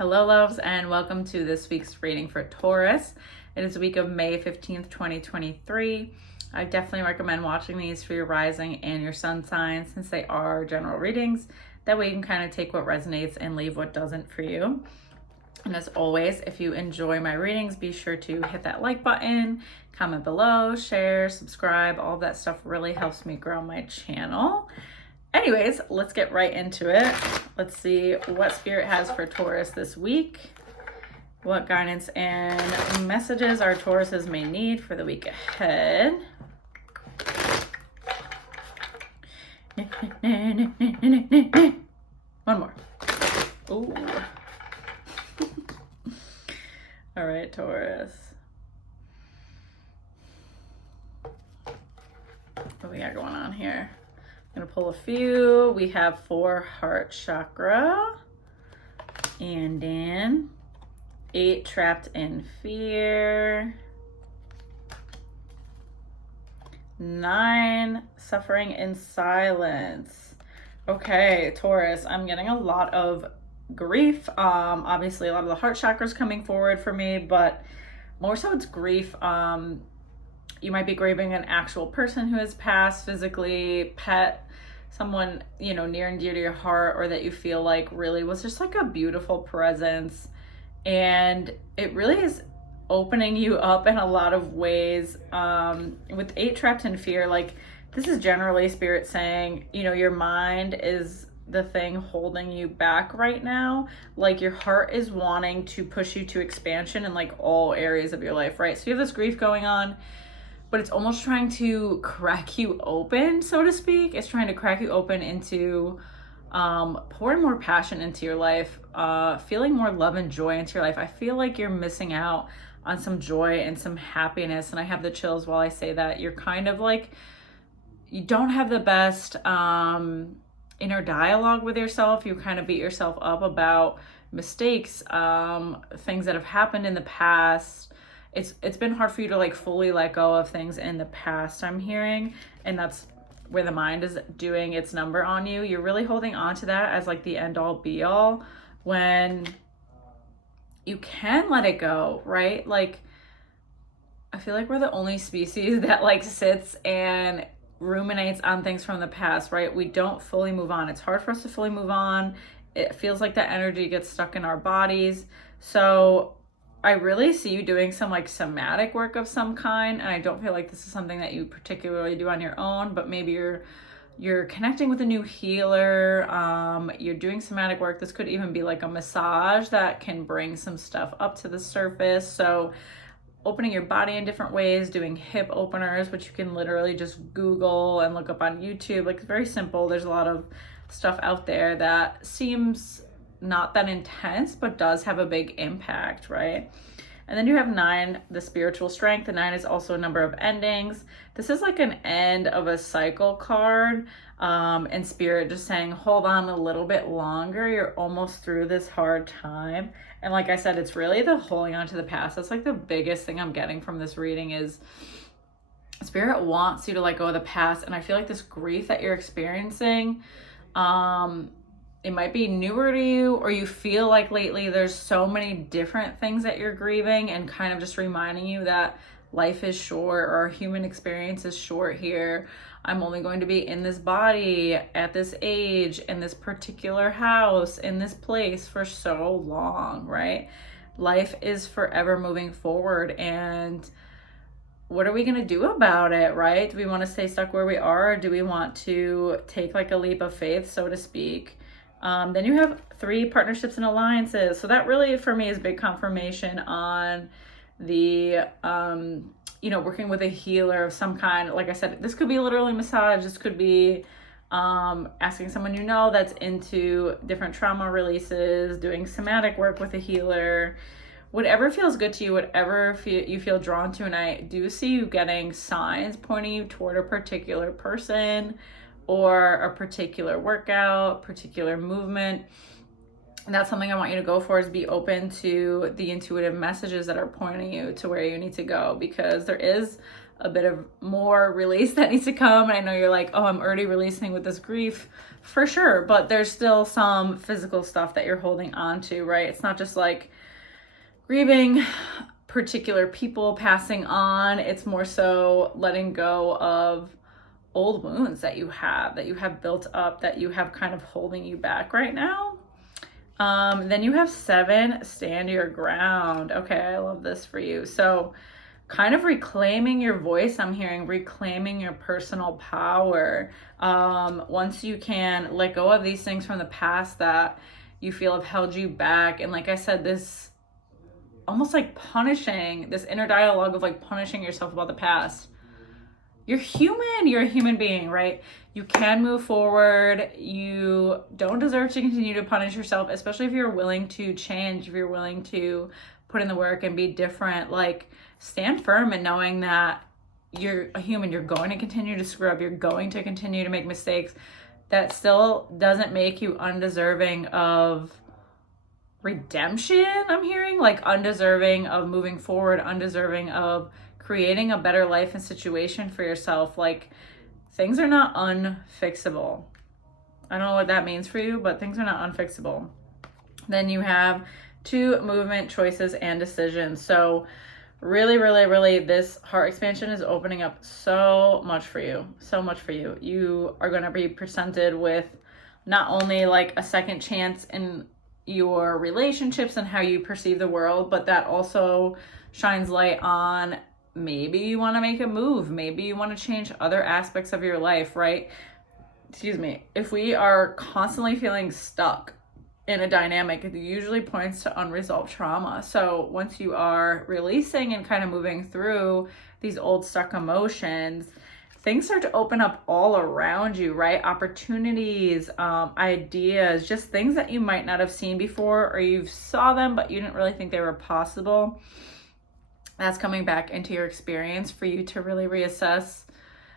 Hello loves, and welcome to this week's reading for Taurus. It is the week of May 15th, 2023. I definitely recommend watching these for your rising and your sun signs since they are general readings. That way you can kind of take what resonates and leave what doesn't for you. And as always, if you enjoy my readings, be sure to hit that like button, comment below, share, subscribe. All of that stuff really helps me grow my channel. Anyways, let's get right into it. Let's see what Spirit has for Taurus this week. What guidance and messages our Tauruses may need for the week ahead. One more. Ooh. All right, Taurus. What we got going on here? I'm gonna pull a few. We have 4 heart chakra, and then 8 trapped in fear, 9 suffering in silence. Okay, Taurus, I'm getting a lot of grief. Obviously a lot of the heart chakras coming forward for me, but more so it's grief. You might be grieving an actual person who has passed physically, pet, someone, you know, near and dear to your heart, or that you feel like really was just like a beautiful presence. And it really is opening you up in a lot of ways. With 8 trapped in fear, like this is generally Spirit saying, you know, your mind is the thing holding you back right now. Like your heart is wanting to push you to expansion in like all areas of your life, right? So you have this grief going on, but it's almost trying to crack you open, so to speak. It's trying to crack you open into pouring more passion into your life, feeling more love and joy into your life. I feel like you're missing out on some joy and some happiness, and I have the chills while I say that. You're kind of like, you don't have the best inner dialogue with yourself. You kind of beat yourself up about mistakes, things that have happened in the past. It's been hard for you to like fully let go of things in the past, I'm hearing, and that's where the mind is doing its number on you. You're really holding on to that as like the end all be all when you can let it go, right? Like I feel like we're the only species that like sits and ruminates on things from the past, right? We don't fully move on. It's hard for us to fully move on. It feels like that energy gets stuck in our bodies. So I really see you doing some like somatic work of some kind, and I don't feel like this is something that you particularly do on your own, but maybe you're connecting with a new healer. You're doing somatic work. This could even be like a massage that can bring some stuff up to the surface. So opening your body in different ways, doing hip openers, which you can literally just Google and look up on YouTube. Like it's very simple. There's a lot of stuff out there that seems not that intense, but does have a big impact, right? And then you have 9, the spiritual strength. The 9 is also a number of endings. This is like an end of a cycle card, and Spirit just saying, hold on a little bit longer. You're almost through this hard time. And like I said, it's really the holding on to the past. That's like the biggest thing I'm getting from this reading is Spirit wants you to let go of the past. And I feel like this grief that you're experiencing, it might be newer to you, or you feel like lately there's so many different things that you're grieving and kind of just reminding you that life is short, or human experience is short here. I'm only going to be in this body at this age, in this particular house, in this place for so long, right? Life is forever moving forward, and what are we going to do about it, right? Do we want to stay stuck where we are, or do we want to take like a leap of faith, so to speak? Then you have 3 partnerships and alliances. So that really for me is big confirmation on the, working with a healer of some kind. Like I said, this could be literally massage. This could be asking someone you know that's into different trauma releases, doing somatic work with a healer, whatever feels good to you, whatever you feel drawn to. And I do see you getting signs pointing you toward a particular person or a particular workout, particular movement. And that's something I want you to go for, is be open to the intuitive messages that are pointing you to where you need to go, because there is a bit of more release that needs to come. And I know you're like, oh, I'm already releasing with this grief, for sure, but there's still some physical stuff that you're holding on to, right? It's not just like grieving particular people passing on. It's more so letting go of old wounds that you have built up, that you have kind of holding you back right now. Then you have 7, stand your ground. Okay, I love this for you. So kind of reclaiming your voice, I'm hearing reclaiming your personal power. Once you can let go of these things from the past that you feel have held you back. And like I said, this almost like punishing, this inner dialogue of like punishing yourself about the past. You're human, you're a human being, right? You can move forward. You don't deserve to continue to punish yourself, especially if you're willing to change, if you're willing to put in the work and be different. Like, stand firm in knowing that you're a human. You're going to continue to screw up. You're going to continue to make mistakes. That still doesn't make you undeserving of redemption, I'm hearing, like undeserving of moving forward, undeserving of creating a better life and situation for yourself. Like, things are not unfixable. I don't know what that means for you, but things are not unfixable. Then you have 2, movement, choices, and decisions. So really, really, really, this heart expansion is opening up so much for you. So much for you. You are going to be presented with not only like a second chance in your relationships and how you perceive the world, but that also shines light on maybe you want to make a move. Maybe you want to change other aspects of your life, right? Excuse me. If we are constantly feeling stuck in a dynamic, it usually points to unresolved trauma. So once you are releasing and kind of moving through these old stuck emotions, things start to open up all around you, right? Opportunities, ideas, just things that you might not have seen before, or you saw them, but you didn't really think they were possible. That's coming back into your experience for you to really reassess.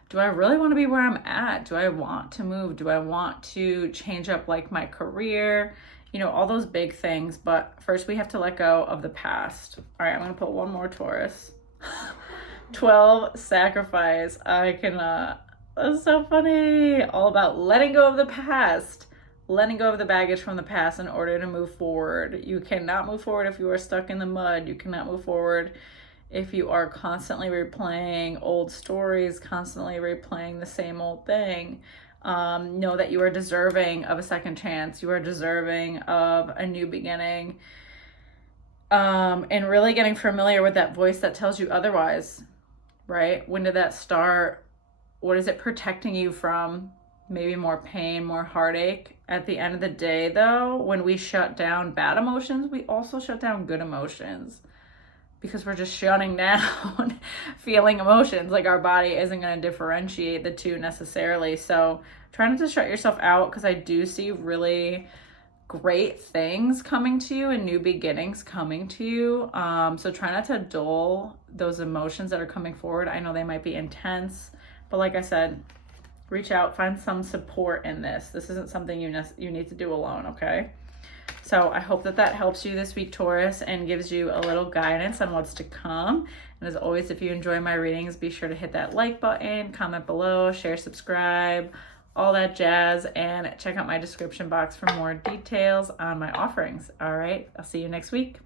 Do I really want to be where I'm at? Do I want to move? Do I want to change up like my career? You know, all those big things. But first we have to let go of the past. All right, I'm going to put one more Taurus. 12, sacrifice. That's so funny. All about letting go of the past. Letting go of the baggage from the past in order to move forward. You cannot move forward if you are stuck in the mud. You cannot move forward if you are constantly replaying old stories, constantly replaying the same old thing. Know that you are deserving of a second chance. You are deserving of a new beginning. And really getting familiar with that voice that tells you otherwise, right? When did that start? What is it protecting you from? Maybe more pain, more heartache. At the end of the day, though, when we shut down bad emotions, we also shut down good emotions, because we're just shutting down feeling emotions. Like, our body isn't going to differentiate the two necessarily. So try not to shut yourself out, because I do see really great things coming to you and new beginnings coming to you. So try not to dull those emotions that are coming forward. I know they might be intense, but like I said, reach out, find some support in this. This isn't something you need to do alone, okay? So I hope that helps you this week, Taurus, and gives you a little guidance on what's to come. And as always, if you enjoy my readings, be sure to hit that like button, comment below, share, subscribe, all that jazz, and check out my description box for more details on my offerings. All right, I'll see you next week.